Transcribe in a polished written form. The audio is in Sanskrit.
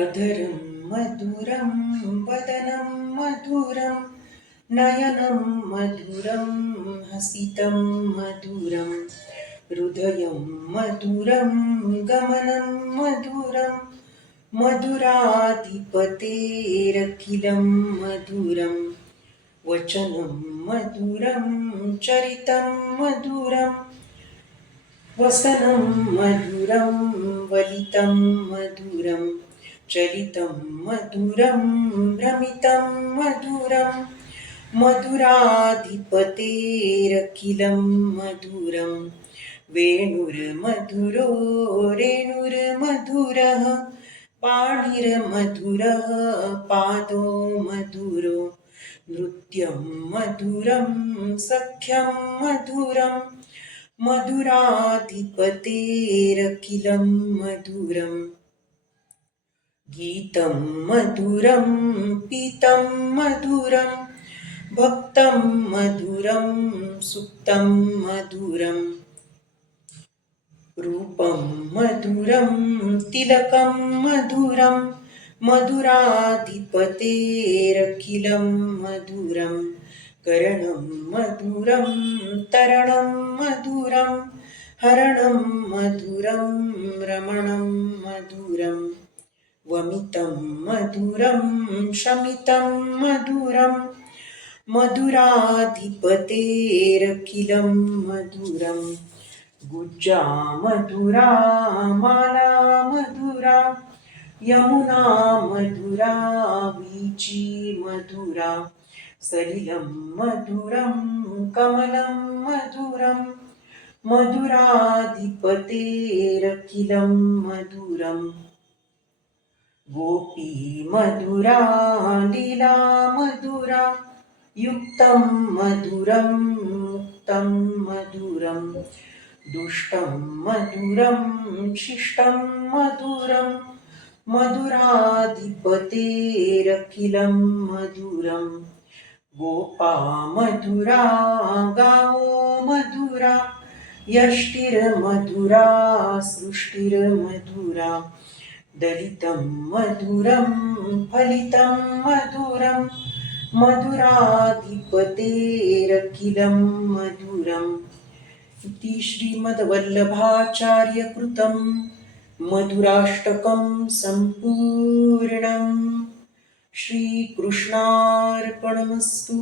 अधरं मधुरं वदनं मधुरं नयनं मधुरं हसितं मधुरं हृदयं मधुरं गमनं मधुरं मधुराधिपतेरखिलं मधुरं वचनं मधुरं चरितं मधुरं वसनं मधुरं वलितं मधुरं चरितं मधुरं भ्रमितं मधुरं मधुराधिपतेरखिलं मधुरं वेणुर्मधुरो रेणुर्मधुरः पाणिर्मधुरः पादो मधुरो नृत्यं मधुरं सख्यं मधुरं मधुराधिपतेरखिलं मधुरं गीतं मधुरं पीतं मधुरं भक्तं मधुरं सुप्तं मधुरं रूपं मधुरं तिलकं मधुरं मधुराधिपतेरखिलं मधुरं करणं मधुरं तरणं मधुरं हरणं मधुरं रमणं मधुरं वमितं मधुरं शमितं मधुरं मधुराधिपतेरखिलं मधुरं गुज्जा मधुरा माला मधुरा यमुना मधुरा वीची मधुरा सलिलं मधुरं कमलं मधुरं मधुराधिपतेरखिलं मधुरं गोपी मधुरा लीला मधुरा युक्तं मधुरं मुक्तं मधुरं दुष्टं मधुरं शिष्टं मधुरं मधुराधिपतेरखिलं मधुरं गोपा मधुरा गावो मधुरा यष्टिर्मधुरा सृष्टिर्मधुरा दलितं मधुरं फलितं मधुरं मधुराधिपतेरखिलं मधुरम् इति श्रीमद्वल्लभाचार्यकृतं मधुराष्टकं सम्पूर्णम् श्रीकृष्णार्पणमस्तु।